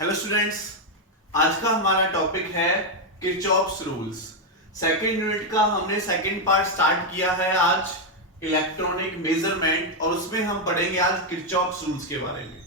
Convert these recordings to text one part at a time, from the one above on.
Hello students, आज का हमारा टॉपिक है किरचॉफ्स रूल्स। सेकेंड यूनिट का हमने सेकेंड पार्ट स्टार्ट किया है आज इलेक्ट्रॉनिक मेजरमेंट, और उसमें हम पढ़ेंगे आज किरचॉफ्स रूल्स के बारे में।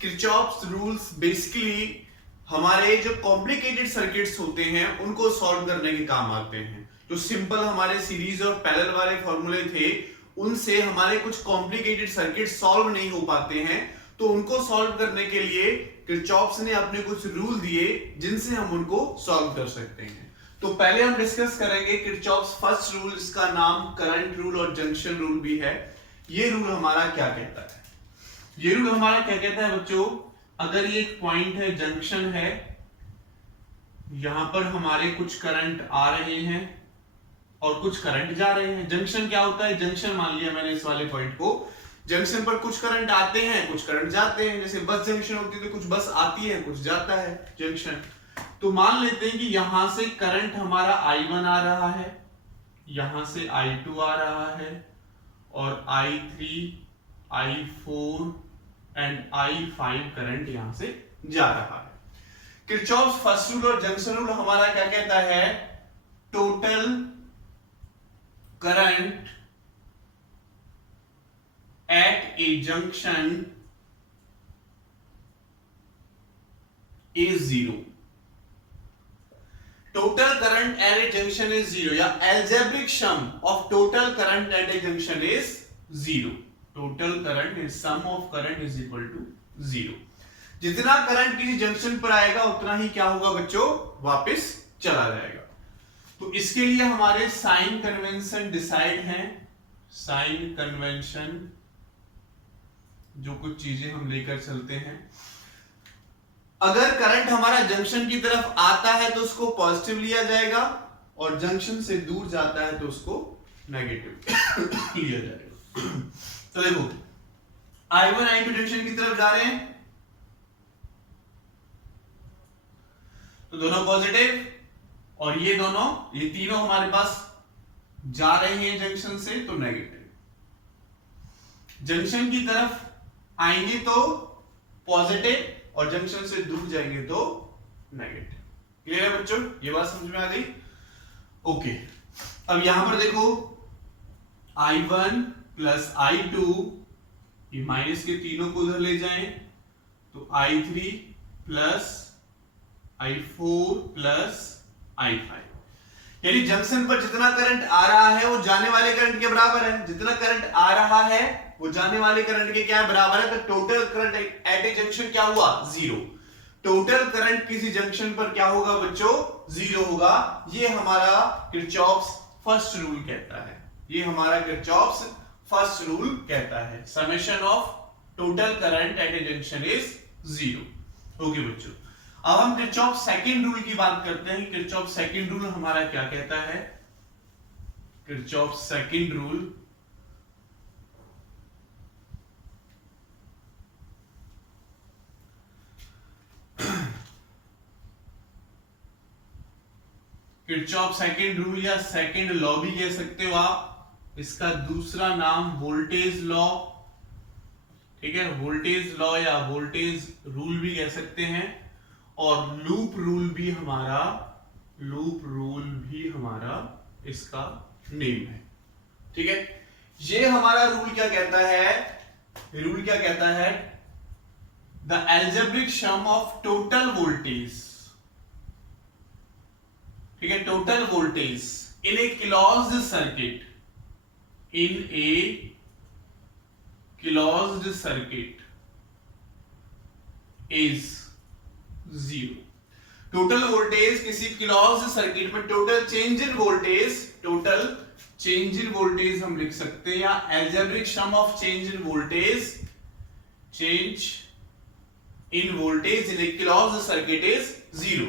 किरचॉफ्स रूल्स बेसिकली हमारे जो कॉम्प्लिकेटेड सर्किट्स होते हैं उनको सॉल्व करने के काम आते हैं। जो सिंपल हमारे सीरीज और पैरेलल वाले फॉर्मूले थे उनसे हमारे कुछ कॉम्प्लिकेटेड सर्किट सॉल्व नहीं हो पाते हैं, तो उनको सॉल्व करने के लिए किरचॉफ्स ने अपने कुछ रूल दिए जिनसे हम उनको सॉल्व कर सकते हैं। तो पहले हम डिस्कस करेंगे किरचॉफ्स फर्स्ट रूल, इसका नाम करंट रूल और जंक्शन रूल भी है। ये रूल हमारा क्या कहता है? ये रूल हमारा क्या कहता है बच्चों, अगर ये एक पॉइंट है, जंक्शन है, यहां पर हमारे कुछ करंट आ रहे हैं और कुछ करंट जा रहे हैं। जंक्शन क्या होता है? जंक्शन मान लिया मैंने इस वाले पॉइंट को, जंक्शन पर कुछ करंट आते हैं कुछ करंट जाते हैं। जैसे बस जंक्शन होती है तो कुछ बस आती है कुछ जाता है जंक्शन। तो मान लेते हैं कि यहां से करंट हमारा I1 आ रहा है, यहां से I2 आ रहा है, और I3, I4 and I5 current यहां से जा रहा है। किरचॉफ्स फर्स्ट रूल और जंक्शन रूल हमारा क्या कहता है? Total current at a junction is zero. Total current at a junction is zero, या algebraic sum of total current at a junction is zero. Total current is sum of current is equal to zero. जितना current किसी junction पर आएगा उतना ही क्या होगा बच्चों? वापस चला जाएगा। तो इसके लिए हमारे साइन कन्वेंशन डिसाइड हैं। साइन कन्वेंशन जो कुछ चीजें हम लेकर चलते हैं, अगर करंट हमारा जंक्शन की तरफ आता है तो उसको पॉजिटिव लिया जाएगा, और जंक्शन से दूर जाता है तो उसको नेगेटिव लिया जाएगा। तो देखो I1 I2 जंक्शन की तरफ जा रहे हैं तो दोनों पॉजिटिव, और ये दोनों, ये तीनों हमारे पास जा रहे हैं जंक्शन से तो नेगेटिव। जंक्शन की तरफ आएंगे तो पॉजिटिव और जंक्शन से दूर जाएंगे तो नेगेटिव। क्लियर है बच्चों? ये बात समझ में आ गई? ओके, अब यहां पर देखो I1 प्लस I2, ये माइनस के तीनों को उधर ले जाएं तो I3 plus I4 plus I5, यानी जंक्शन पर जितना करंट आ रहा है वो जाने वाले करंट के बराबर है। जितना करंट आ रहा है वो जाने वाले करंट के क्या बराबर है? तो टोटल करंट एट ए जंक्शन क्या हुआ? जीरो। टोटल करंट किसी जंक्शन पर क्या होगा बच्चों? जीरो होगा। ये हमारा किरचॉफ्स फर्स्ट रूल कहता है। ये हमारा किरचॉफ्स फर्स्ट रूल कहता है, summation of total current eight A junction is zero. Okay बच्चों, अब हम किरचॉफ सेकंड रूल की बात करते हैं। किरचॉफ सेकंड रूल हमारा क्या कहता है? Kirchhoff second rule Kirchhoff second rule या सेकंड लॉ भी कह सकते हो आप। इसका दूसरा नाम वोल्टेज लॉ, ठीक है, वोल्टेज लॉ या वोल्टेज रूल भी कह सकते हैं, और लूप रूल भी हमारा, लूप रूल भी हमारा इसका नेम है। ठीक है, ये हमारा रूल क्या कहता है? रूल क्या कहता है? The algebraic sum of total voltage, ठीक है, total voltage in a closed circuit, in a closed circuit is zero. Total voltage किसी क्लोज्ड सर्किट में total change in voltage, total change in voltage हम लिख सकते हैं, या algebraic sum of change in voltage, change in voltage in a closed circuit is zero.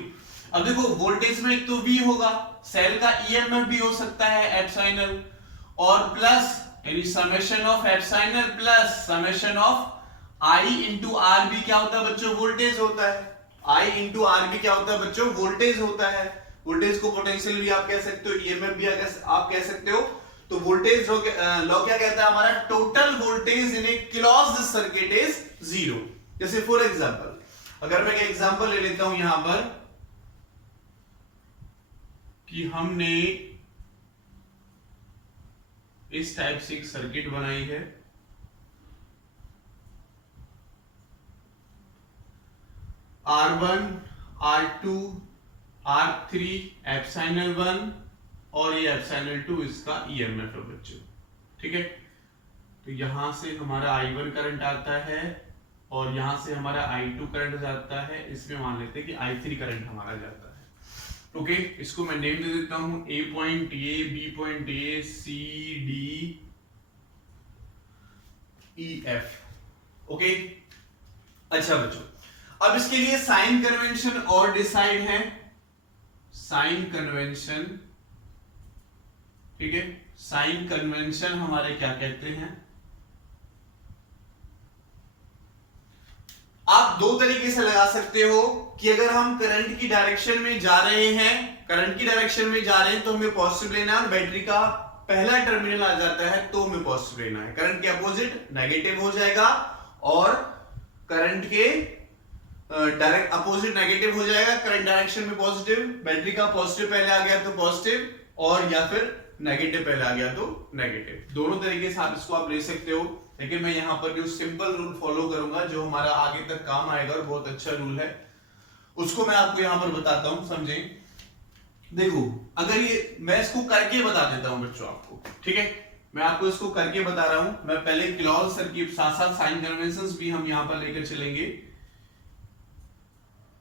अब देखो voltage में एक तो V होगा, सेल का EMF भी हो सकता है एप्सिलॉन, और प्लस यानी summation of epsilon plus summation of I into R भी क्या होता है बच्चों? वोल्टेज होता है। I इंटू आर भी क्या होता है बच्चों? वोल्टेज होता है। वोल्टेज को पोटेंशियल भी आप कह सकते हो, EMF भी आप कह सकते हो। तो वोल्टेज लॉ क्या कहता है हमारा? Total voltage in a closed circuit is zero. जैसे फॉर एग्जांपल अगर मैं एक एग्जांपल ले लेता हूं यहां पर कि हमने इस टाइप से एक सर्किट बनाई है, R1 R2 R3 एप्सिलॉन 1 और ये एप्सिलॉन 2 इसका ईएमएफ है बच्चों। ठीक है, तो यहां से हमारा I1 करंट आता है और यहां से हमारा I2 करंट जाता है, इसमें मान लेते हैं कि I3 करंट हमारा जाता है। ओके, इसको मैं नेम दे देता हूं A point A, B point A, C D E F। Okay, अच्छा बच्चों, अब इसके लिए साइन कन्वेंशन और डिसाइड है। साइन कन्वेंशन, ठीक है, साइन कन्वेंशन हमारे क्या कहते हैं, आप दो तरीके से लगा सकते हो कि अगर हम करंट की डायरेक्शन में जा रहे हैं, करंट की डायरेक्शन में जा रहे हैं तो हमें पॉजिटिव लेना है और बैटरी का पहला टर्मिनल आ जाता है तो हमें पॉजिटिव लेना है। करंट के अपोजिट नेगेटिव हो जाएगा और करंट के डायरेक्ट अपोजिट नेगेटिव हो जाएगा। करंट डायरेक्शन में पॉजिटिव, बैटरी का पॉजिटिव पहले आ गया तो पॉजिटिव, और या फिर नेगेटिव पहले आ गया तो नेगेटिव। दोनों तरीके से आप इसको आप ले सकते हो, लेकिन मैं यहां पर जो सिंपल रूल फॉलो करूंगा जो हमारा आगे तक काम आएगा और बहुत अच्छा रूल है, उसको मैं आपको यहां पर बताता हूं, समझें। देखो, अगर ये मैं इसको करके बता देता हूं बच्चों आपको, ठीक है, मैं आपको इसको करके बता रहा हूं। मैं पहले क्लॉज सर्किट साथ साथ साइन कन्वेंशंस भी हम यहां पर लेकर चलेंगे।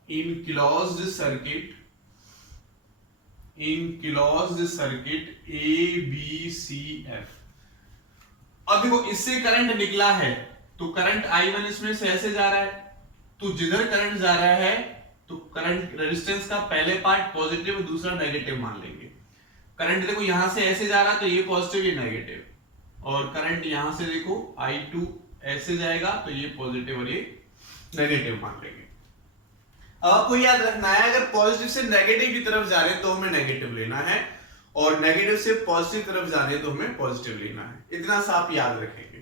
इन closed circuit A B C F। अब देखो, इससे करंट निकला है तो करंट I1 इसमें से ऐसे जा रहा है, तो जिधर करंट जा रहा है तो करंट रेजिस्टेंस का पहले पार्ट पॉजिटिव दूसरा नेगेटिव मान लेंगे। करंट देखो यहां से ऐसे जा रहा है तो ये पॉजिटिव ये नेगेटिव, और करंट यहां से देखो I2 ऐसे जाएगा तो ये पॉजिटिव और ये नेगेटिव मान लेंगे। अब आपको याद रखना है, अगर पॉजिटिव से नेगेटिव की तरफ जा रहे हैं तो हमें नेगेटिव लेना है, और नेगेटिव से पॉजिटिव तरफ जा रहे हैं तो हमें पॉजिटिव लेना है। इतना सा आप याद रखेंगे।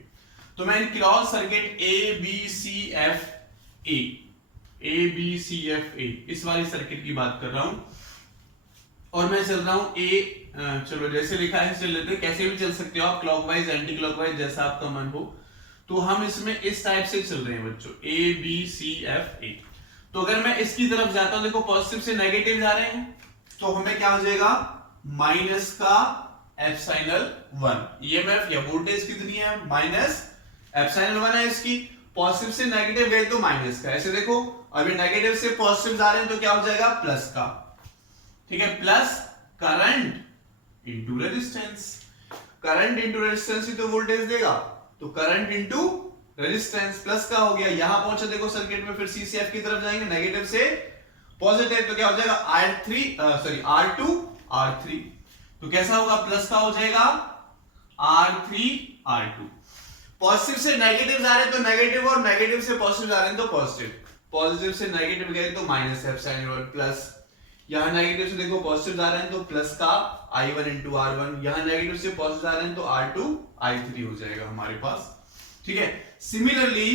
तो मैं clause circuit A B C F A इस वाली सर्किट की बात कर रहा हूं, और मैं चल रहा हूं चलो जैसे लिखा है चल लेते हैं, कैसे भी चल सकते हो आप, क्लॉकवाइज एंटी क्लॉकवाइज जैसा आपका मन हो। तो हम इसमें इस टाइप से चल रहे हैं बच्चों, A B C F A। तो अगर मैं इसकी तरफ जाता हूं, देखो पॉजिटिव से नेगेटिव जा रहे हैं, तो हमें क्या हो जाएगा, माइनस का एप्सिलॉन 1। ईएमएफ या वोल्टेज कितनी है, माइनस एप्सिलॉन 1 है इसकी। पॉजिटिव से नेगेटिव गए तो माइनस का, ऐसे देखो अभी नेगेटिव से पॉजिटिव जा रहे हैं तो क्या हो जाएगा, प्लस का। ठीक है, plus current into resistance, current into resistance ही तो वोल्टेज देगा, तो करंट इंटू रेजिस्टेंस प्लस का हो गया। यहां पहुंचे देखो सर्किट में, फिर C से F की तरफ जाएंगे, नेगेटिव से पॉजिटिव, तो क्या हो जाएगा R2 R3, तो कैसा होगा, प्लस का हो जाएगा R3 R2। पॉजिटिव से नेगेटिव जा रहे हैं तो नेगेटिव, और नेगेटिव से पॉजिटिव जा रहे हैं तो पॉजिटिव। पॉजिटिव से नेगेटिव गए तो माइनस एप्सिलॉन 1 प्लस, यहां नेगेटिव से देखो पॉजिटिव जा रहे हैं तो प्लस का I1 इंटू R1, यहां नेगेटिव से पॉजिटिव जा रहे हैं तो R2 I3 हो जाएगा हमारे पास। ठीक है, सिमिलरली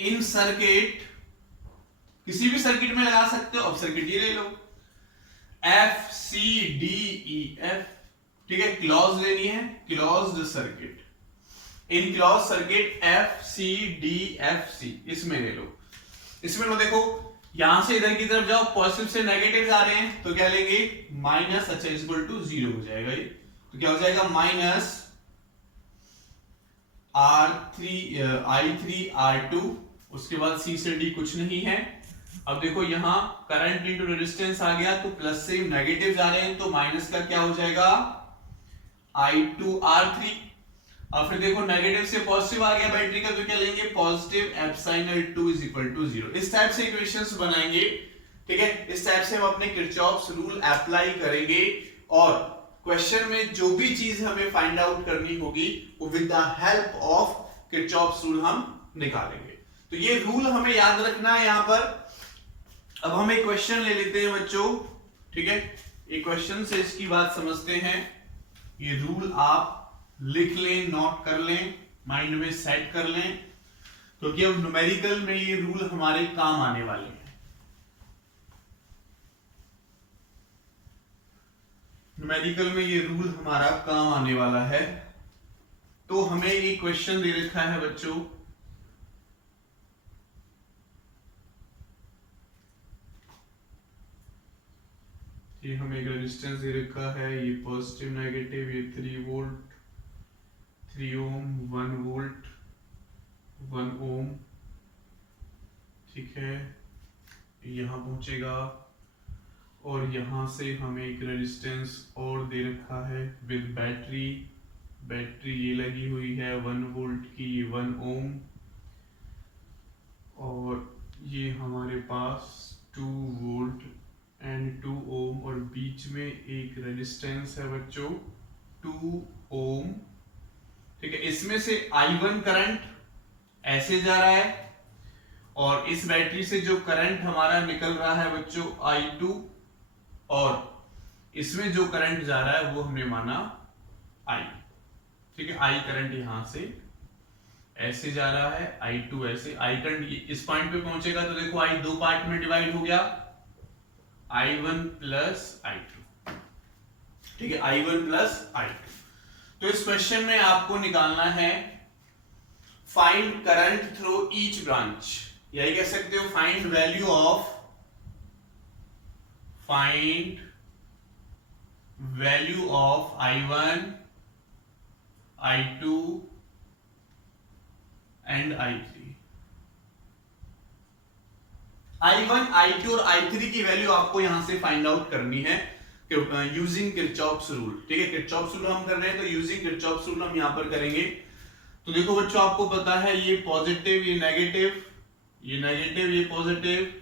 इन सर्किट, किसी भी सर्किट में लगा सकते हो। अब सर्किट ये ले लो, F C D E F, ठीक है, क्लॉज लेनी है, closed circuit. In clause circuit F C D F C, इसमें ले लो। इसमें लो, देखो यहां से इधर की तरफ जाओ, पॉजिटिव से नेगेटिव जा रहे हैं तो क्या लेंगे, माइनस, अच्छा इक्वल टू 0 हो जाएगा ये, तो क्या हो जाएगा, माइनस I3 R2, उसके बाद C से D कुछ नहीं है। अब देखो यहां करंट इंटू रेजिस्टेंस आ गया, तो प्लस से नेगेटिव जा रहे हैं तो माइनस का क्या हो जाएगा, I2 R3। और फिर देखो नेगेटिव से पॉजिटिव आ गया बैटरी का, तो क्या लेंगे, positive epsilon 2 is equal to 0। इस टाइप से इक्वेशंस बनाएंगे। ठीक है, इस टाइप से हम अपने किरचॉफ्स रूल अप्लाई करेंगे, और क्वेश्चन में जो भी चीज हमें फाइंड आउट करनी होगी वो with the help of Kirchhoff's rule हम निकालेंगे। तो ये रूल हमें याद रखना है यहां पर। अब हम एक क्वेश्चन ले लेते हैं बच्चों, ठीक है, एक क्वेश्चन से इसकी बात समझते हैं। ये रूल आप लिख लें, नोट कर लें, माइंड में सेट कर लें। क्योंकि अब न्यूमेरिकल में ये रूल हमारे काम आने वाले हैं। न्यूमेरिकल में ये रूल हमारा काम आने वाला है। तो हमें एक क्वेश्चन दे रखा है बच्चों, ये हमें एक रेजिस्टेंस दे रखा है, ये पॉजिटिव नेगेटिव, ये 3 वोल्ट 3 ओम 1 वोल्ट 1 ओम, ठीक है, यहां पहुंचेगा और यहां से हमें एक रेजिस्टेंस और दे रखा है विद बैटरी, बैटरी ये लगी हुई है 1 वोल्ट की, ये 1 ओम, और ये हमारे पास 2 वोल्ट एंड 2 ओम, और बीच में एक रेजिस्टेंस है बच्चों 2 ओम, ठीक है। इसमें से I1 करंट ऐसे जा रहा है और इस बैटरी से जो करंट हमारा निकल रहा है बच्चों I2, और इसमें जो करंट जा रहा है वो हमने माना I, ठीक है। I करंट यहां से ऐसे जा रहा है, I2 ऐसे, I करंट इस पॉइंट पे पहुंचेगा तो देखो I दो पार्ट में डिवाइड हो गया, I1 प्लस I2, ठीक है, I1 प्लस I2। तो इस क्वेश्चन में आपको निकालना है find current through each branch, यही कह सकते हो find value of I1 I2 and I3। I1 I2 और I3 की वैल्यू आपको यहां से फाइंड आउट करनी है यूजिंग किरचॉफ्स रूल, ठीक है। किरचॉफ्स रूल हम कर रहे हैं तो यूजिंग किरचॉफ्स रूल हम यहां पर करेंगे। तो देखो बच्चों, आपको पता है ये पॉजिटिव, ये नेगेटिव, ये नेगेटिव, ये पॉजिटिव,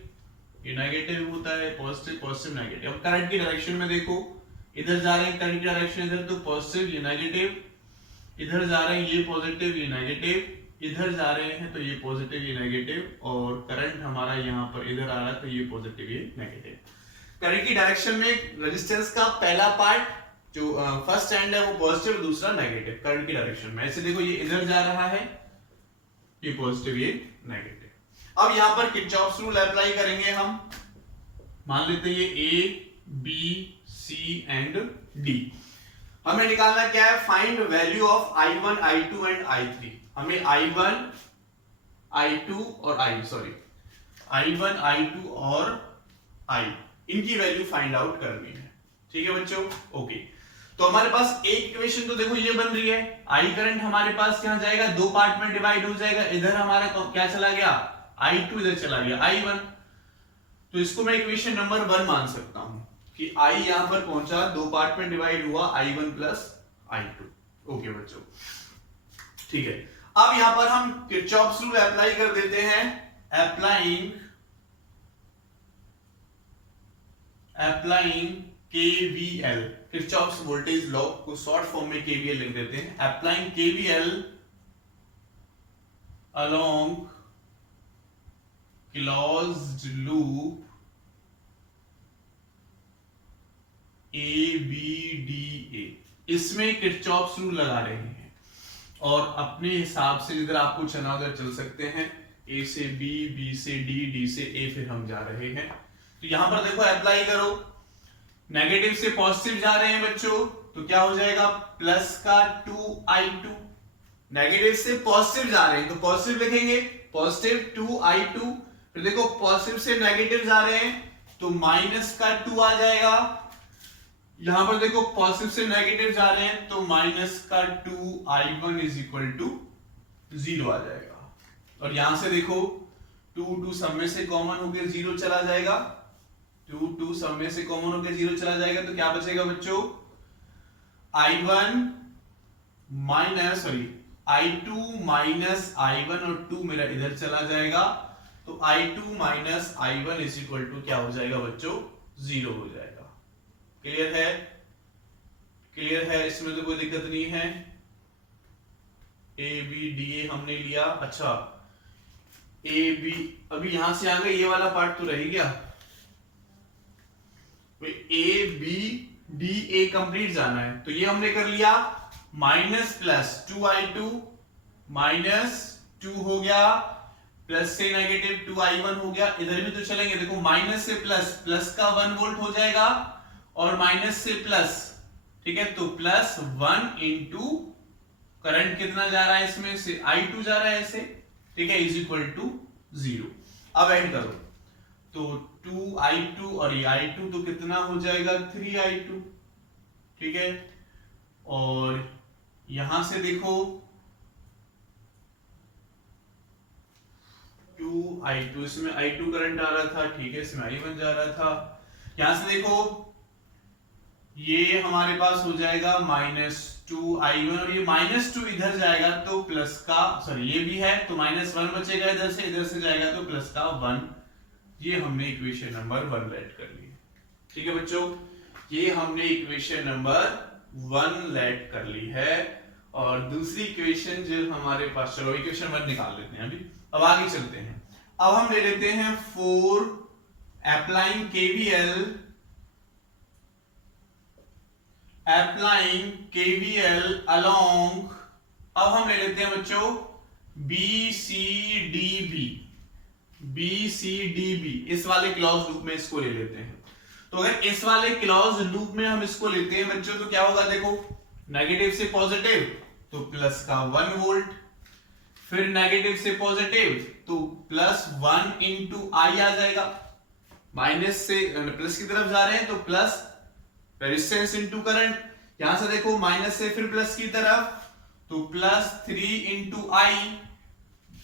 ये नेगेटिव होता है, पॉजिटिव पॉजिटिव नेगेटिव। अब करंट की डायरेक्शन में देखो, इधर जा रहे हैं करंट की डायरेक्शन इधर, तो पॉजिटिव ये नेगेटिव, इधर जा रहे हैं ये पॉजिटिव ये नेगेटिव, इधर जा रहे हैं तो ये पॉजिटिव ये नेगेटिव, और करंट हमारा यहाँ पर इधर आ रहा है तो ये पॉजिटिव ये नेगेटिव। करंट की डायरेक्शन में रेजिस्टेंस का पहला पार्ट जो फर्स्ट एंड है वो पॉजिटिव, दूसरा नेगेटिव करंट की डायरेक्शन में। ऐसे देखो ये इधर जा रहा है, ये पॉजिटिव ये नेगेटिव। अब यहां पर किरचॉफ्स रूल अप्लाई करेंगे हम, मान लेते हैं ये A B C and D। हमें निकालना क्या है, find value of I1 I2 and I3। हमें I1 I2 और I1 I2 और I इनकी वैल्यू फाइंड आउट करनी है, ठीक है बच्चों, ओके। तो हमारे पास एक इक्वेशन तो देखो ये बन रही है, I करंट हमारे पास यहां जाएगा, दो पार्ट में डिवाइड हो जाएगा, इधर हमारा क्या चला गया I2, इधर चला गया I1। तो इसको मैं इक्वेशन नंबर 1 मान सकता हूं कि I यहां पर पहुंचा, दो पार्ट में डिवाइड हुआ I1 प्लस I2, ओके बच्चों, ठीक है। अब यहां पर हम किरचॉफ्स रूल अप्लाई कर देते हैं, applying KVL, Kirchhoff's voltage law को शॉर्ट फॉर्म में KVL लिख देते हैं। Applying KVL along closed loop ABDA, इसमें किरचॉफ्स रूल लगा रहे हैं और अपने हिसाब से जिधर आपको चलना उधर चल सकते हैं, A से B, B से D, D से A, फिर हम जा रहे हैं। तो यहां पर देखो अप्लाई करो, नेगेटिव से पॉजिटिव जा रहे हैं बच्चों, तो क्या हो जाएगा प्लस का 2I2, नेगेटिव से पॉजिटिव जा रहे हैं तो पॉजिटिव लिखेंगे, पॉजिटिव 2I2, फिर देखो पॉजिटिव से नेगेटिव जा रहे हैं तो माइनस का 2 आ जाएगा, यहां पर देखो पॉजिटिव से नेगेटिव जा रहे हैं तो माइनस का 2I1 इज इक्वल टू 0 आ जाएगा, और यहां से देखो 2 सब में से कॉमन होकर 0 चला जाएगा, 2 सब में से कॉमन होकर 0 चला जाएगा, तो क्या बचेगा बच्चों I2 माइनस I1 और 2 मेरा इधर चला जाएगा, तो I2 minus I1 is equal to क्या हो जाएगा बच्चों 0 हो जाएगा। क्लियर है, क्लियर है, इसमें तो कोई दिक्कत नहीं है। ABDA हमने लिया, अच्छा AB अभी यहां से आ गए, ये वाला पार्ट तो रह गया, ABDA कंप्लीट जाना है, तो ये हमने कर लिया, माइनस प्लस 2I2 माइनस 2 हो गया, प्लस से नेगेटिव 2i1 हो गया, इधर भी तो चलेंगे, देखो माइनस से प्लस, प्लस का 1 वोल्ट हो जाएगा और माइनस से प्लस, ठीक है, तो प्लस 1 इंटू करंट कितना जा रहा है इसमें से, i2 जा रहा है ऐसे, ठीक है, इज इक्वल टू 0। अब ऐड करो तो 2i2 और ये i2 तो कितना हो जाएगा 3i2, ठीक है, और यहां से देखो 2i2, इसमें i2 करंट आ रहा था, ठीक है, इसमें i1 जा रहा था, यहां से देखो ये हमारे पास हो जाएगा -2i1 और ये -2 इधर जाएगा तो प्लस का, सॉरी ये भी है तो -1 बचेगा इधर से जाएगा तो प्लस का 1। ये हमने इक्वेशन नंबर 1 लेट कर ली, ठीक है बच्चों, ये हमने इक्वेशन नंबर 1 लेट कर ली है। और दूसरी इक्वेशन जो हमारे पास, चलो इक्वेशन 1 निकाल लेते हैं अभी, अब आगे चलते हैं। अब हम ले लेते हैं 4 applying KVL along, अब हम ले लेते हैं बच्चों BCDB, इस वाले क्लॉज लूप में इसको ले लेते हैं। तो अगर इस वाले क्लॉज लूप में हम इसको लेते हैं बच्चों तो क्या होगा, देखो नेगेटिव से पॉजिटिव तो प्लस का 1 वोल्ट, फिर नेगेटिव से पॉजिटिव तो प्लस 1 इंटू आई आ जाएगा, माइनस से प्लस की तरफ जा रहे हैं तो प्लस रेजिस्टेंस इंटू करंट, यहां से देखो माइनस से फिर प्लस की तरफ तो प्लस 3 इंटू आई,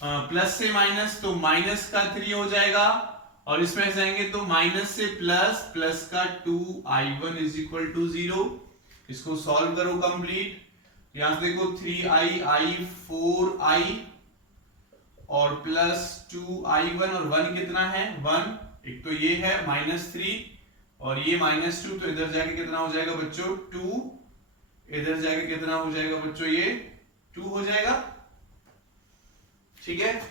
प्लस से माइनस तो माइनस का 3 हो जाएगा, और इसमें जाएंगे तो माइनस से प्लस, प्लस का 2i1 इज इक्वल टू 0। इसको सॉल्व करो कंप्लीट, यहां से देखो 3i 4i और प्लस 2i1 और 1 कितना है 1, एक तो ये है -3 और ये -2, तो इधर जाके कितना हो जाएगा बच्चों 2, इधर जाके कितना हो जाएगा बच्चों ये 2 हो जाएगा, ठीक है,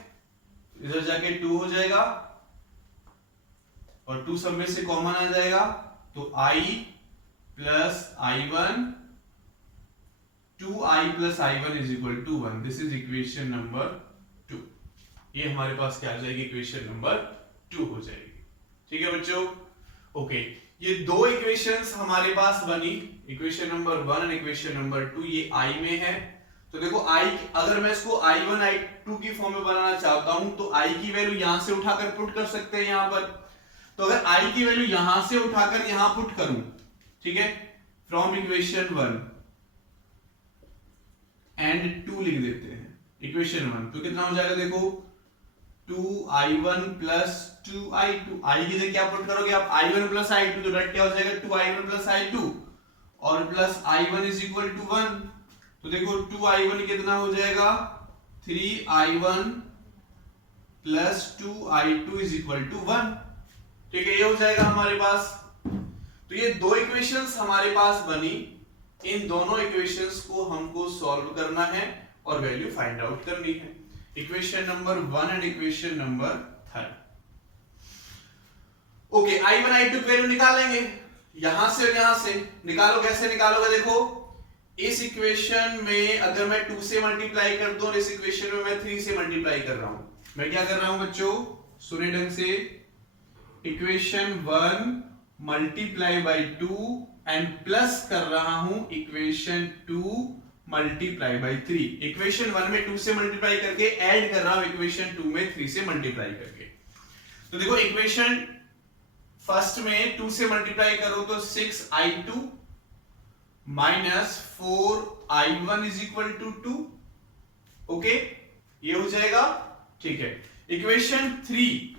इधर जाके 2 हो जाएगा और 2 सब में से कॉमन आ जाएगा तो i plus i1, 2i plus i1 is equal to 1। This is equation number 2। ये हमारे पास क्या आ जाएगी, इक्वेशन नंबर 2 हो जाएगी, ठीक है बच्चों। ओके, ये दो इक्वेशंस हमारे पास बनी, इक्वेशन नंबर 1 और इक्वेशन नंबर 2, ये i में है। तो देखो i, अगर मैं इसको i1 i2 की फॉर्म में बनाना चाहता हूं तो i की वैल्यू यहां से उठाकर पुट कर सकते हैं यहां पर, तो अगर i की वैल्यू यहां से उठाकर यहां पुट करूं, ठीक है, फ्रॉम इक्वेशन 1 एंड 2 लिख देते हैं इक्वेशन 1, तो कितना हो जाएगा देखो 2i1 प्लस 2i2, i की जगह क्या पुट करोगे आप i1 प्लस i2, तो डायरेक्ट क्या हो जाएगा 2i1 प्लस i2 और plus i1 is equal to 1, तो देखो 2i1 कितना हो जाएगा 3i1 plus 2i2 is equal to 1, ठीक है, ये हो जाएगा हमारे पास। तो ये दो इक्वेशंस हमारे पास बनी, इन दोनों इक्वेशंस को हमको सॉल्व करना है और वैल्यू फाइंड आउट करनी है, equation number 1 and equation number 3। Okay, i1 i2 की वैल्यू निकालेंगे, यहां से और यहां से निकालो, कैसे निकालोगे, देखो इस इक्वेशन में अगर मैं 2 से मल्टीप्लाई कर दूं और इस इक्वेशन में मैं 3 से मल्टीप्लाई कर रहा हूं, मैं क्या कर रहा हूं बच्चों, सुने ढंग से, equation 1 multiply by 2 and plus कर रहा हूं इक्वेशन 2 मल्टीप्लाई बाय 3। इक्वेशन 1 में 2 से मल्टीप्लाई करके ऐड कर रहा हूं इक्वेशन 2 में 3 से मल्टीप्लाई करके। तो देखो इक्वेशन फर्स्ट में 2 से मल्टीप्लाई करो तो 6i2 minus 4i1 is equal to 2, okay, ये हो जाएगा, ठीक है। इक्वेशन 3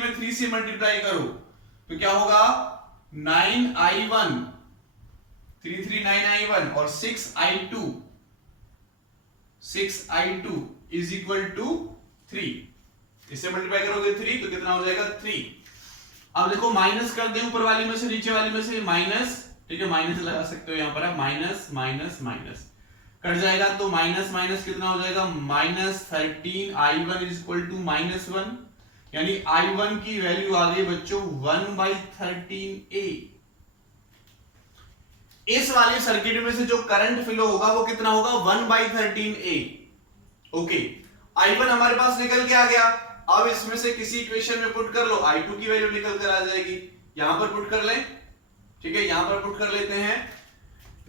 में 3 से मल्टीप्लाई करो तो क्या होगा 9i1, 9i1 और 6i2 इज इक्वल टू 3, इससे मल्टीप्लाई करोगे 3 तो कितना हो जाएगा 3। अब देखो माइनस कर दे ऊपर वाली में से नीचे वाली में से माइनस, ठीक है, माइनस लगा सकते हो यहां पर, माइनस माइनस माइनस कट जाएगा तो माइनस माइनस कितना हो जाएगा -13i1 इज इक्वल टू -1, यानी i1 की वैल्यू आ गई बच्चों 1/13a। इस वाले सर्किट में से जो करंट फ्लो होगा वो कितना होगा 1/13a, ओके। I1 हमारे पास निकल के आ गया। अब इसमें से किसी इक्वेशन में पुट कर लो, I2 की वैल्यू निकल कर आ जाएगी। यहां पर पुट कर लें, ठीक है, यहां पर पुट कर लेते हैं।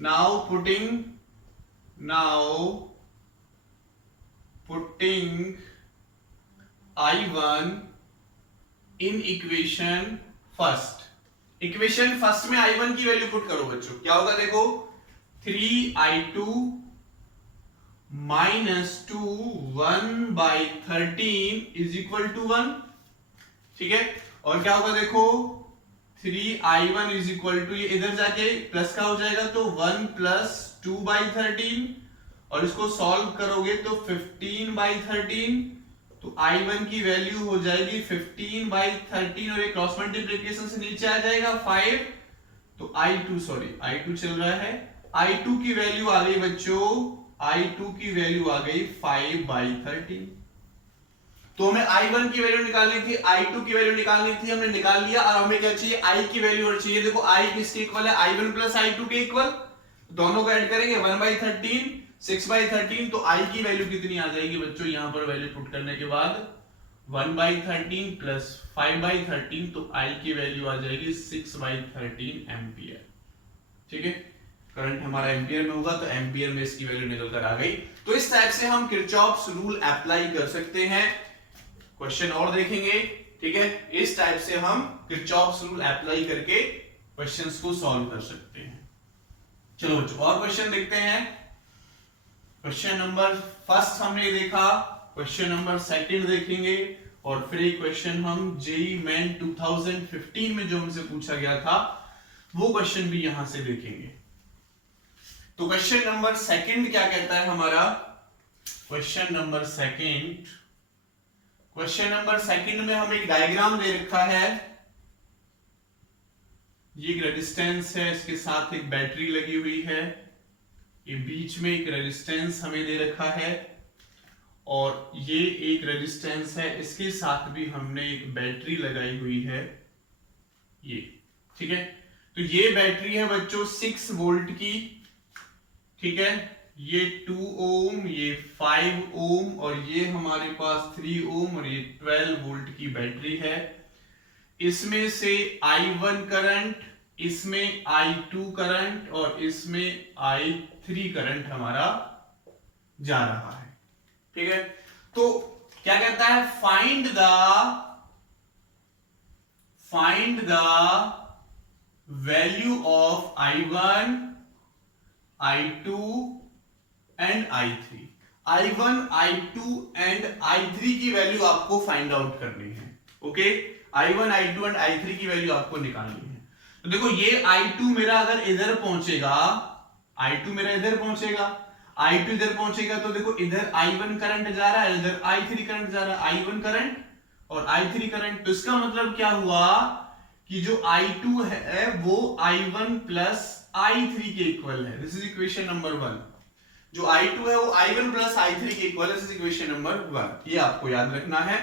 Now putting I1 in equation first. Equation first में I1 की वैल्यू पुट करो बच्चों, क्या होगा देखो, 3I2 minus 2 1/13 is equal to 1, ठीक है। और क्या होगा देखो, 3I1 इज इक्वल टू, ये इधर जाके प्लस का हो जाएगा तो 1 प्लस 2/13, और इसको सॉल्व करोगे तो 15/13, तो I1 की वैल्यू हो जाएगी 15/13, और ये क्रॉस मल्टीप्लिकेशन से नीचे आ जाएगा 5, तो I2 चल रहा है, I2 की वैल्यू आ गई बच्चों, I2 की वैल्यू आ गई 5/13। तो हमें I1 की वैल्यू निकालनी थी, I2 की वैल्यू निकालनी थी, हमने निकाल लिया। और हमें क्या चाहिए, I की वैल्यू और चाहिए। देखो I किसके इक्वल है, I1 प्लस I2 के इक्वल, दोनों को ऐड करेंगे 1/13 6/13, तो I की वैल्यू कितनी आ जाएगी बच्चों, यहां पर वैल्यू पुट करने के बाद 1/13 प्लस 5/13, तो I की वैल्यू आ जाएगी 6/13 एम्पियर, ठीक है। करंट हमारा एम्पियर में होगा तो एम्पियर में इसकी वैल्यू निकल कर आ गई। तो इस टाइप से हम किरचॉफ्स रूल अप्लाई कर सकते हैं। क्वेश्चन और देखेंगे, ठीक है, इस टाइप से हम किरचॉफ्स रूल अप्लाई करके क्वेश्चंस को सॉल्व कर सकते हैं। चलो बच्चों और क्वेश्चन देखते हैं। क्वेश्चन नंबर फर्स्ट हमने देखा, क्वेश्चन नंबर सेकंड देखेंगे, और फिर एक क्वेश्चन हम जेईई मेन 2015 में जो हमसे पूछा गया था वो क्वेश्चन भी यहां से देखेंगे। तो क्वेश्चन नंबर सेकंड क्या कहता है हमारा, क्वेश्चन नंबर सेकंड में हमें एक डायग्राम दे रखा है। ये एक रेजिस्टेंस है, इसके साथ एक बैटरी लगी हुई है, ये बीच में एक रेजिस्टेंस हमें दे रखा है, और ये एक रेजिस्टेंस है, इसके साथ भी हमने एक बैटरी लगाई हुई है, ये, ठीक है। तो ये बैटरी है बच्चों 6 वोल्ट की, ठीक है, ये 2 ओम, ये 5 ओम, और ये हमारे पास 3 ओम, और ये 12 वोल्ट की बैटरी है। इसमें से I1 करंट, इसमें I2 करंट, और इसमें I3 करंट हमारा जा रहा है, ठीक है। तो क्या कहता है, find the value of I1 I2 and I3। I1 I2 and I3 की वैल्यू आपको फाइंड आउट करनी है, okay. I1 I2 and I3 की वैल्यू आपको निकालनी है। तो देखो ये I2 मेरा अगर इधर पहुंचेगा, I2 मेरा इधर पहुंचेगा, I2 इधर पहुंचेगा, तो देखो इधर I1 करंट जा रहा है, इधर I3 करंट जा रहा है, I1 करंट और I3 करंट। तो इसका मतलब क्या हुआ कि जो I2 है वो I1 प्लस I3 के इक्वल है। This is equation number 1। जो I2 है वो I1 प्लस I3 के इक्वल है, दिस इज इक्वेशन नंबर 1। ये आपको याद रखना है।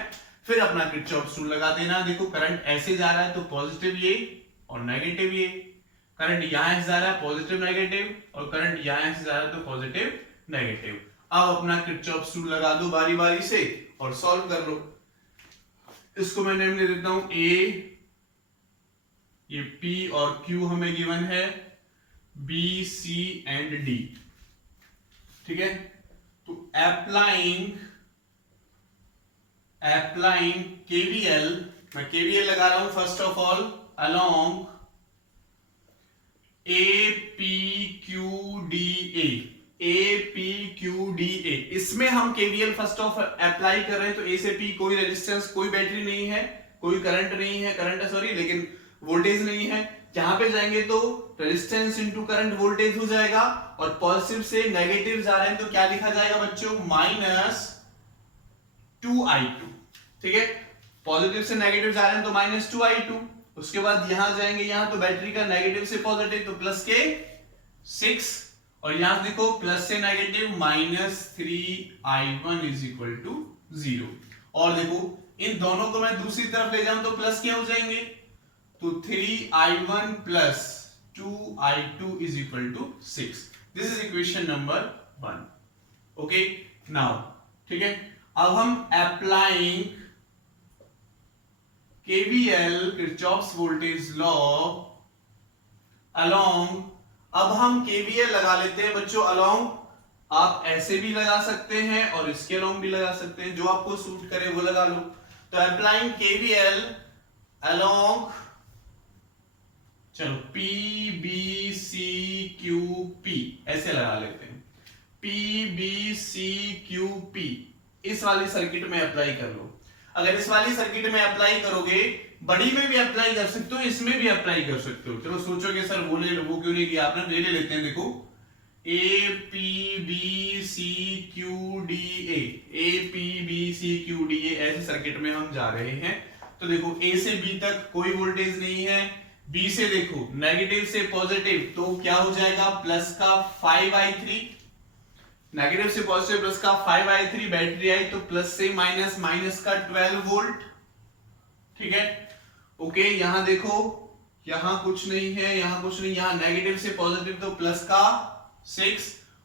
फिर अपना किरचॉफ्स रूल लगा देना। देखो करंट ऐसे जा रहा है तो पॉजिटिव ये और नेगेटिव ये, करंट यहां से जा रहा है पॉजिटिव नेगेटिव, और करंट यहां से जा रहा है तो पॉजिटिव नेगेटिव। अब अपना किरचॉफ्स रूल लगा दो बारी बारी से और सॉल्व कर लो। इसको मैं नेम दे देता हूं A, ये P और Q हमें गिवन है, B, C एंड D, ठीक है। तो अप्लाइंग KVL, मैं KVL लगा रहा हूं first of all along APQDA। इसमें हम KVL फर्स्ट ऑफ अप्लाई कर रहे हैं, तो A से P कोई रेजिस्टेंस, कोई बैटरी नहीं है, कोई करंट नहीं है, लेकिन वोल्टेज नहीं है। जहां पे जाएंगे तो रेजिस्टेंस इनटू करंट वोल्टेज हो जाएगा, और पॉजिटिव से नेगेटिव जा रहे हैं तो क्या लिखा जाएगा बच्चों, -2I2, ठीक है। पॉजिटिव से नेगेटिव जा रहे हैं तो -2I2। उसके बाद यहां जाएंगे, यहां तो बैटरी का नेगेटिव से पॉजिटिव तो प्लस के 6, और यहां देखो प्लस से negative -3I1 is equal to 0। और देखो इन दोनों को मैं दूसरी तरफ ले जाऊं तो प्लस क्या हो जाएंगे, तो 3I1 plus 2I2 is equal to 6। This is equation number 1, okay. Now ठीक है, अब हम applying KVL Kirchhoff's voltage law along, अब हम केवीएल लगा लेते हैं बच्चों अलोंग। आप ऐसे भी लगा सकते हैं और इसके अलोंग भी लगा सकते हैं, जो आपको सूट करे वो लगा लो। तो अप्लाइंग केवीएल अलोंग, चलो P B C Q P ऐसे लगा लेते हैं, P B C Q P इस वाली सर्किट में अप्लाई कर लो। अगर इस वाली सर्किट में अप्लाई करोगे, बड़ी में भी अप्लाई कर सकते हो, इसमें भी अप्लाई कर सकते हो। चलो सोचोगे सर वो क्यों नहीं किया आपने, ले लेते हैं। देखो A P B C Q D A P B C Q D A ऐसे सर्किट में हम जा रहे हैं। तो देखो ए से बी तक कोई वोल्टेज नहीं है, बी से देखो नेगेटिव से पॉजिटिव, तो क्या हो जाएगा प्लस का 5i3, नेगेटिव से पॉजिटिव प्लस का 5i3 बैटरी आई तो प्लस से माइनस, माइनस का 12 वोल्ट। ठीक है ओके, यहां देखो यहां कुछ नहीं है, यहां कुछ नहीं, यहां नेगेटिव से पॉजिटिव तो प्लस का 6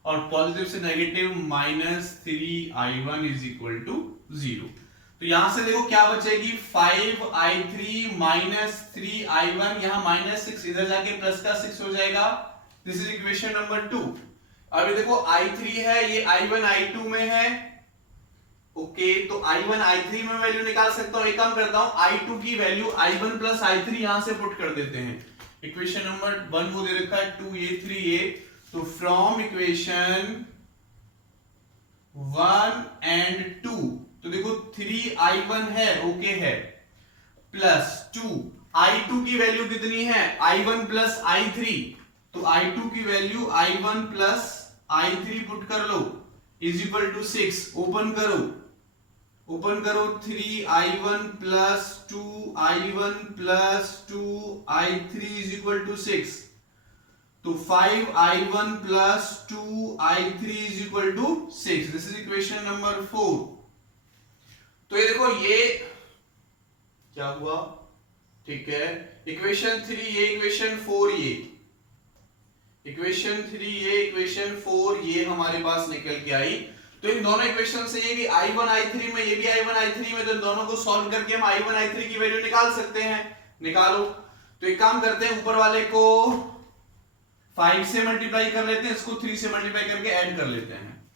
और पॉजिटिव से negative -3i1 is equal to 0। तो यहां से देखो क्या बचेगी 5i3 -3i1, यहां -6 इधर जाके प्लस का 6 हो जाएगा। This is equation number 2। अभी देखो i3 है, ये i1 i2 में है। ओके तो i1 i3 में वैल्यू निकाल सकता हूं, एक काम करता हूं i2 की वैल्यू i1 प्लस i3 यहां से पुट कर देते हैं। इक्वेशन नंबर 1 वो दे रखा है 2a 3a, तो फ्रॉम इक्वेशन 1 एंड 2, तो देखो 3i1 है ओके है, प्लस 2 i2 की वैल्यू कितनी है i1 प्लस i3, तो i2 की value i1 plus i3 put कर लो इज इक्वल टू 6। ओपन करो, ओपन करो 3i1 plus 2i1 plus 2i3 is equal to 6, तो 5i1 plus 2i3 is equal to 6। This is equation number 4। तो ये देखो ये क्या हुआ, ठीक है, इक्वेशन 3 ये, इक्वेशन 4 ये, इक्वेशन 3 ये, इक्वेशन 4 ये हमारे पास निकल के आई। तो इन दोनों इक्वेशन से ये भी i1 i3 में, ये भी i1 i3 में, तो इन दोनों को सॉल्व करके हम i1 i3 की वैल्यू निकाल सकते हैं। निकालो। तो एक काम करते हैं, ऊपर वाले को 5 से मल्टीप्लाई कर लेते हैं, इसको 3 से मल्टीप्लाई करके ऐड कर लेते हैं।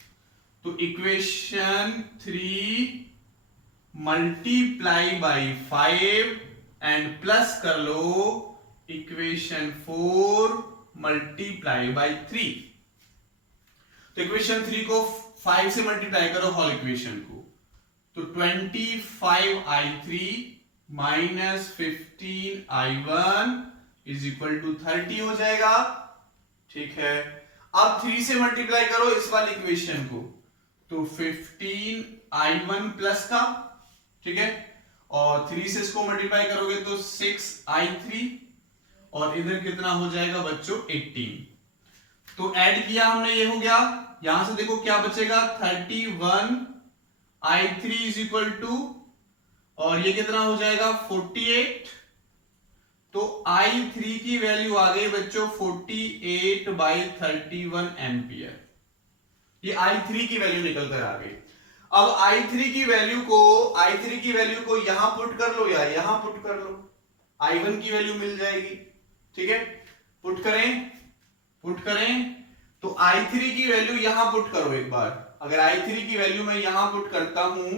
तो equation 3 multiply by 5 and plus कर लो इक्वेशन 4 मल्टीप्लाई बाई 3। तो इक्वेशन 3 को 5 से मल्टीप्लाई करो होल इक्वेशन को, तो 25i3 minus 15i1 is equal to 30 हो जाएगा। ठीक है, अब 3 से मल्टीप्लाई करो इस वाली इक्वेशन को, तो 15i1 प्लस का, ठीक है, और 3 से इसको मल्टीप्लाई करोगे तो 6i3, और इधर कितना हो जाएगा बच्चों 18। तो ऐड किया हमने, ये हो गया। यहां से देखो क्या बचेगा 31i3 इज इक्वल टू, और ये कितना हो जाएगा 48। तो i3 की वैल्यू आ गई बच्चों 48/31 एम्पियर। ये i3 की वैल्यू निकल कर आ गई। अब i3 की वैल्यू को यहां पुट कर लो या यहां पुट कर लो, i1 की वैल्यू मिल जाएगी। ठीक है, पुट करें तो i3 की वैल्यू यहां पुट करो एक बार। अगर i3 की वैल्यू मैं यहां पुट करता हूं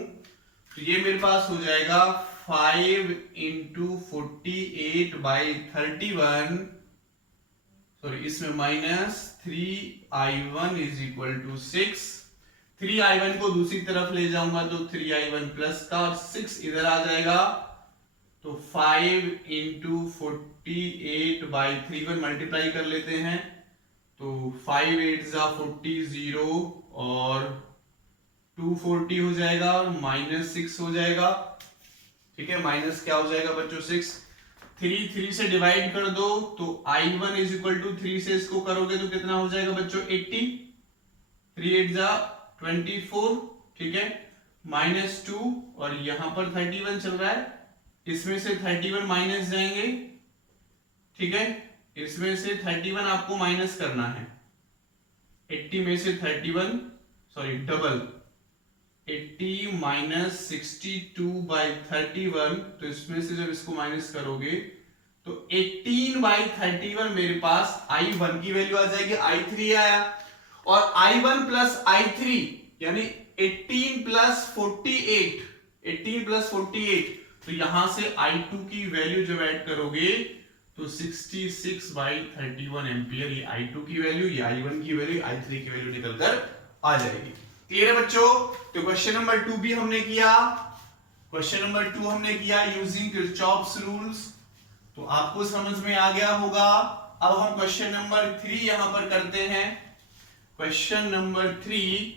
तो ये मेरे पास हो जाएगा 5 इंटू 48/31, सॉरी इसमें minus 3i1 is equal to 6। 3i1 को दूसरी तरफ ले जाऊंगा तो 3i1 प्लस का, और 6 इधर आ जाएगा, तो 5 इंटू 48/31 मल्टीप्लाई कर लेते हैं, तो 5 8 जा 40 0 और 240 हो जाएगा और -6 हो जाएगा। ठीक है, माइनस क्या हो जाएगा बच्चों 6। 3 से डिवाइड कर दो तो i1 इज इक्वल टू 3 से इसको करोगे तो कितना हो जाएगा बच्चों 80, 3 8 जा 24। ठीक है, -2 और यहां पर 31 चल रहा है, इसमें से 31 माइनस जाएंगे। ठीक है, इसमें से 31 आपको माइनस करना है, 80 में से 31, सॉरी डबल 80 माइनस 62/31, तो इसमें से जब इसको माइनस करोगे तो 18/31 मेरे पास I1 की वैल्यू आ जाएगी, I3 आया, और I1 प्लस I3 यानी 18 प्लस 48, तो यहां से I2 की वैल्यू जब ऐड करोगे तो 66/31 एम्पियर, ये I2 की वैल्यू, ये I1 की वैल्यू, I3 की वैल्यू निकलकर आ जाएगी। क्लियर है बच्चों? तो क्वेश्चन नंबर 2 भी हमने किया, यूजिंग किरचॉफ्स रूल्स, तो आपको समझ में आ गया होगा। अब हम क्वेश्चन नंबर 3 यहां पर करते हैं। क्वेश्चन नंबर 3,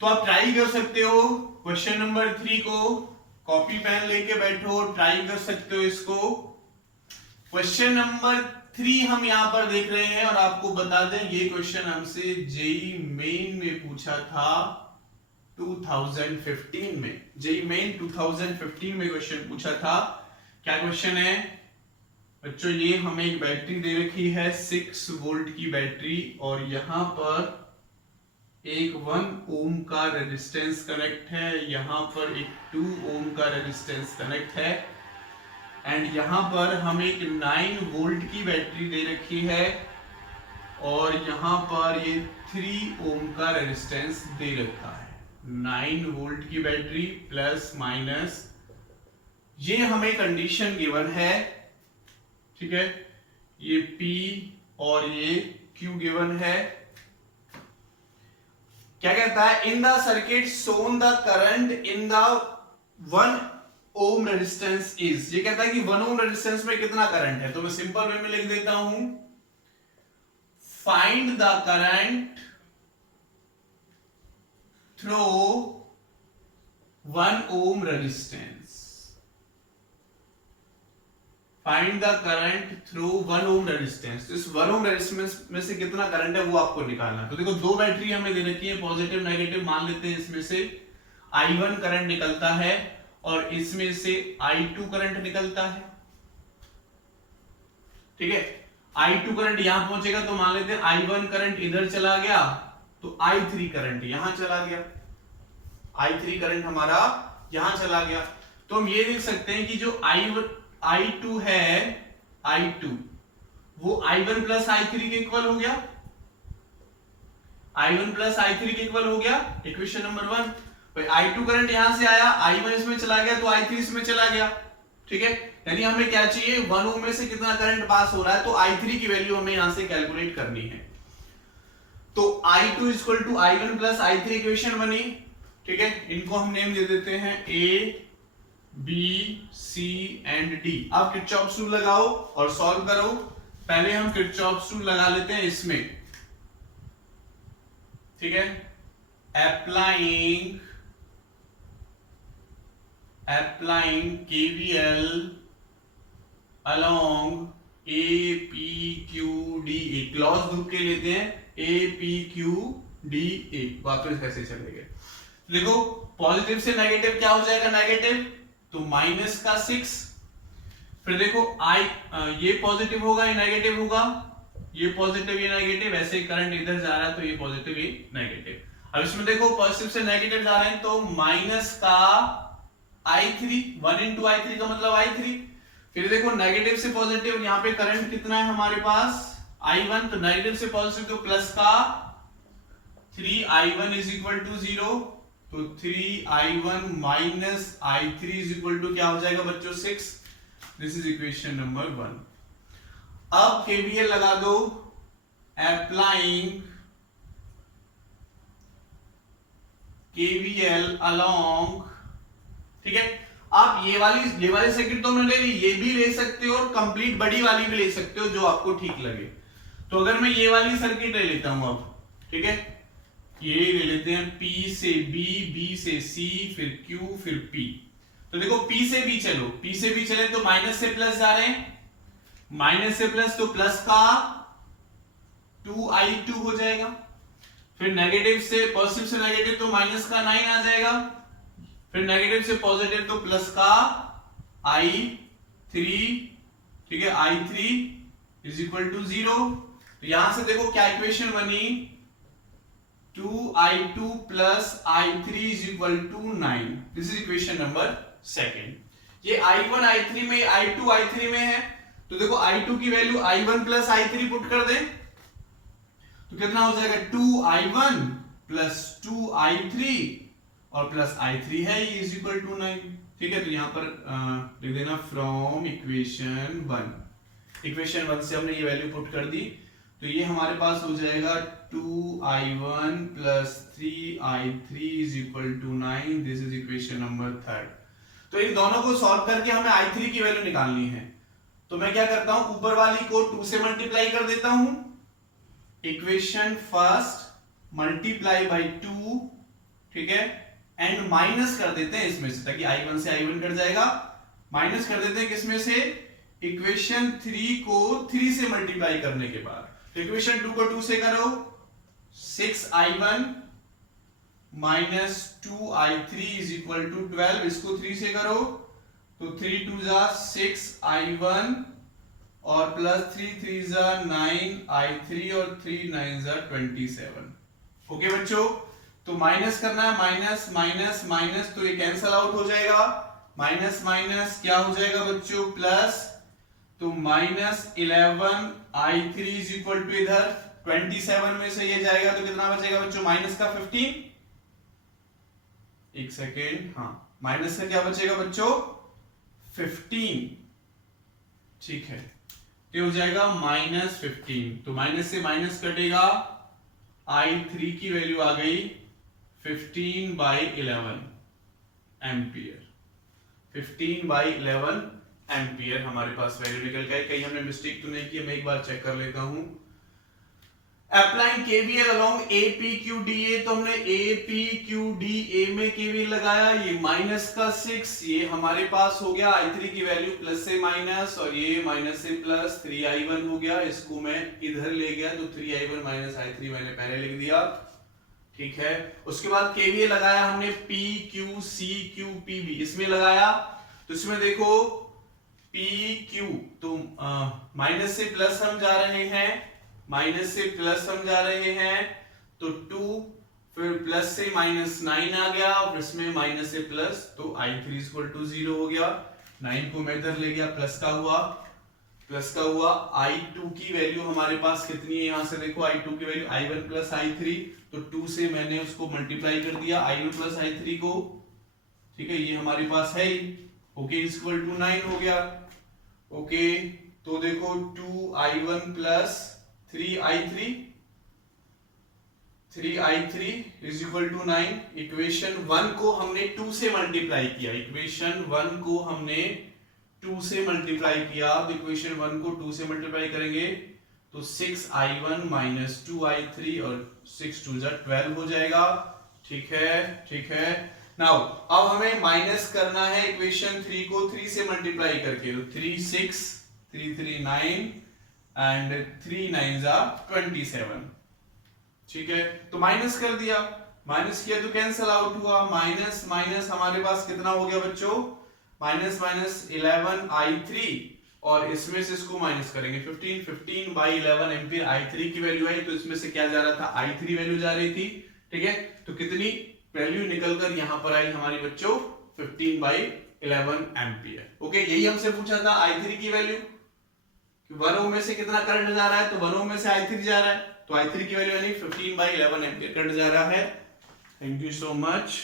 तो आप ट्राई कर सकते हो क्वेश्चन नंबर 3 को, कॉपी पेन लेके बैठो, ट्राई कर सकते हो इसको। क्वेश्चन नंबर 3 हम यहां पर देख रहे हैं, और आपको बता दें ये क्वेश्चन हमसे जेईई मेन में पूछा था 2015 में, जेईई मेन 2015 में क्वेश्चन पूछा था। क्या क्वेश्चन है बच्चों? ये हमें एक बैटरी दे रखी है 6 वोल्ट की बैटरी, और यहां पर एक 1 ओम का रेजिस्टेंस कनेक्ट है, यहां पर एक 2 ओम का रेजिस्टेंस कनेक्ट है, एंड यहां पर हमें एक 9 वोल्ट की बैटरी दे रखी है, और यहां पर ये 3 ओम का रेजिस्टेंस दे रखा है। 9 वोल्ट की बैटरी प्लस माइनस, ये हमें कंडीशन गिवन है, ठीक है, ये P और ये Q गिवन है। क्या कहता है? In the circuit shown the current in the 1 ohm resistance is, ये कहता है कि 1 ओम रेजिस्टेंस में कितना करंट है, तो मैं सिंपल वे में लिख देता हूं, find the current through 1 ohm resistance, find the current through 1 ohm resistance. तो इस 1 ओम रेजिस्टेंस में से कितना करंट है वो आपको निकालना है। तो देखो 2 बैटरी हमें दे रखी है, पॉजिटिव नेगेटिव मान लेते हैं, इसमें से I1 करंट निकलता है और इसमें से I2 करंट निकलता है, ठीक है। I2 करंट यहां पहुंचेगा तो मान लेते हैं I1 करंट इधर चला गया, तो I3 करंट यहां चला गया, I3 करंट हमारा यहां चला गया। तो हम ये देख सकते हैं कि जो I2 है, I2 वो I1 प्लस I3 के इक्वल हो गया, I1 प्लस I3 के इक्वल हो गया, इक्वेशन नंबर 1। भाई I2 करंट यहां से आया, I1 इसमें चला गया, तो I3 इसमें चला गया, ठीक है। यानी हमें क्या चाहिए? 1 ओम में से कितना करंट पास हो रहा है, तो I3 की वैल्यू हमें यहां से कैलकुलेट करनी है। तो I2 equal to I1 plus I3 equation बनी, ठीक है। इनको हम नेम दे देते हैं A, B, C and D। अब किरचॉफ्स रूल लगाओ और सॉल्व करो। पहले हम किरचॉफ्स रूल लगा लेते हैं इसमें, ठीक है। applying KVL along APQDA, clause group के लेते हैं APQDA, वापस कैसे चलेंगे? देखो पॉजिटिव से नेगेटिव क्या हो जाएगा? नेगेटिव, तो माइनस का 6, फिर देखो ये पॉजिटिव होगा, ये नेगेटिव होगा, ये पॉजिटिव ये नेगेटिव, ऐसे करंट इधर जा रहा है तो ये पॉजिटिव ये नेगेटिव। अब इसमें देखो पॉजिटिव से नेगेटिव जा रहे हैं तो माइनस का I3, 1 इंटू I3 का मतलब I3, फिर देखो नेगेटिव से पॉजिटिव, यहाँ पे करंट कितना है हमारे पास I1, तो नेगेटिव से पॉजिटिव तो प्लस का 3I1 इज इक्वल टू 0, तो 3I1 minus I3 is equal to क्या हो जाएगा बच्चों? 6। This is equation number 1। अब KVL लगा दो, applying KVL along, ठीक है। आप ये वाली सर्किट तो मैंने ले ली, ये भी ले सकते हो और कंप्लीट बड़ी वाली भी ले सकते हो, जो आपको ठीक लगे। तो अगर मैं ये वाली सर्किट ले लेता हूं अब, ठीक है, ये ले लेते हैं P से B, B से C, फिर Q, फिर P। तो देखो P से B चलो, P से B चले तो माइनस से प्लस जा रहे हैं, माइनस से प्लस तो प्लस का 2I2 हो जाएगा, फिर नेगेटिव से पॉजिटिव से नेगेटिव तो माइनस का 9 आ जाएगा, फिर नेगेटिव से पॉजिटिव तो प्लस का I3, ठीक है, I3 इज इक्वल टू 0। तो यहां से देखो क्या इक्वेशन बनी? 2i2 plus i3 is equal to 9. This is equation number second. ये i1 i3 में, i2 i3 में है, तो देखो i2 की value i1 plus i3 put कर दें तो कितना हो जाएगा 2i1 plus 2i3 और प्लस i3 है ये इज इक्वल टू 9. ठीक है, तो यहां पर लिख देना फ्रॉम इक्वेशन 1. इक्वेशन 1 से हमने ये वैल्यू पुट कर दी तो ये हमारे पास हो जाएगा 2i1 plus 3i3 is equal to 9. This is equation number 3. तो इन दोनों को सॉल्व करके हमें i3 की वैल्यू निकालनी है. तो मैं क्या करता हूं, ऊपर वाली को 2 से मल्टीप्लाई कर देता हूं. इक्वेशन फर्स्ट मल्टीप्लाई बाय 2, ठीक है, एंड माइनस कर देते हैं इसमें से, ताकि i1 से i1 कट जाएगा. माइनस कर देते हैं किसमें से, इक्वेशन 3 को 3 से मल्टीप्लाई करने के बाद. इक्वेशन 2 को 2 से करो, 6i1 minus 2i3 is equal to 12. इसको 3 से करो तो 3 2 जा 6i1 और प्लस 3 3 जा 9i3 और 3 9 जा 27. ओके बच्चों, तो माइनस करना है, माइनस माइनस माइनस, तो ये कैंसल आउट हो जाएगा. माइनस माइनस क्या हो जाएगा बच्चों, प्लस. तो minus 11i3 is equal to इधर 27 में से ये जाएगा तो कितना बचेगा बच्चों, माइनस का 15. एक सेकेंड, हाँ, माइनस का क्या बचेगा बच्चों, 15. ठीक है, ये हो जाएगा माइनस 15. तो माइनस से माइनस कटेगा, i3 की वैल्यू आ गई 15/11 एम्पियर. 15/11 एम्पियर हमारे पास वैल्यू निकल गई. कहीं हमने मिस्टेक तो नहीं की, मैं एक बार चेक कर लेता हूं. अप्लाइंग केवीएल अलोंग एपीक्यूडीए, तो हमने एपीक्यूडीए में केवीएल लगाया. ये माइनस का 6, ये हमारे पास हो गया i3 की वैल्यू प्लस से माइनस, और ये माइनस से प्लस 3i1 हो गया. इसको मैं इधर ले गया तो 3i1 माइनस i3 मैंने पहले लिख दिया. ठीक है, उसके बाद केवीएल लगाया हमने P Q C Q P B, इसमें लगाया तो इसमें देखो पी क्यू, तो माइनस से प्लस हम जा रहे हैं, माइनस से प्लस हम जा रहे हैं तो 2, फिर प्लस से माइनस 9 आ गया, और इसमें माइनस से प्लस, तो i3 इक्वल टू 0 हो गया. 9 को मैं इधर ले गया, प्लस का हुआ, प्लस का हुआ. i2 की वैल्यू हमारे पास कितनी है, यहां से देखो i2 की वैल्यू i1 प्लस i3, तो 2 से मैंने उसको मल्टीप्लाई कर दिया i1 प्लस i3 को. ठीक है, ये हमारे पास है ही. ओके, इक्वल टू 9 हो गया. ओके, तो देखो 2i1 plus 3i3 is equal to 9. Equation 1 को हमने 2 से मल्टीप्लाई किया, इक्वेशन 1 को हमने 2 से मल्टीप्लाई किया. तो इक्वेशन 1 को 2 से मल्टीप्लाई करेंगे तो 6i1 माइनस 2i3 और 6 2 जा 12 हो जाएगा. ठीक है, ठीक है. नाउ अब हमें माइनस करना है इक्वेशन 3 को 3 से मल्टीप्लाई करके, तो 3 6 3 3 9 एंड 3 9 जा 27. ठीक है, तो माइनस कर दिया, माइनस किया तो कैंसल आउट हुआ. माइनस माइनस हमारे पास कितना हो गया बच्चों, माइनस माइनस 11i3, और इसमें से इसको माइनस करेंगे 15/11 एम्पियर i3 की वैल्यू आई, तो इसमें से क्या जा रहा था, i3 वैल्यू जा रही थी. ठीक है, तो कितनी वैल्यू निकलकर यहां पर आई हमारी बच्चों 15/11 एम्पियर. ओके, यही हमसे पूछा था i3 की वैल्यू, 1 ओम में से कितना करंट जा रहा है, तो 1 ओम में से i3 जा रहा है, तो i3 की वैल्यू यानी 15/11 एम्पियर करंट जा रहा है. Thank you so much.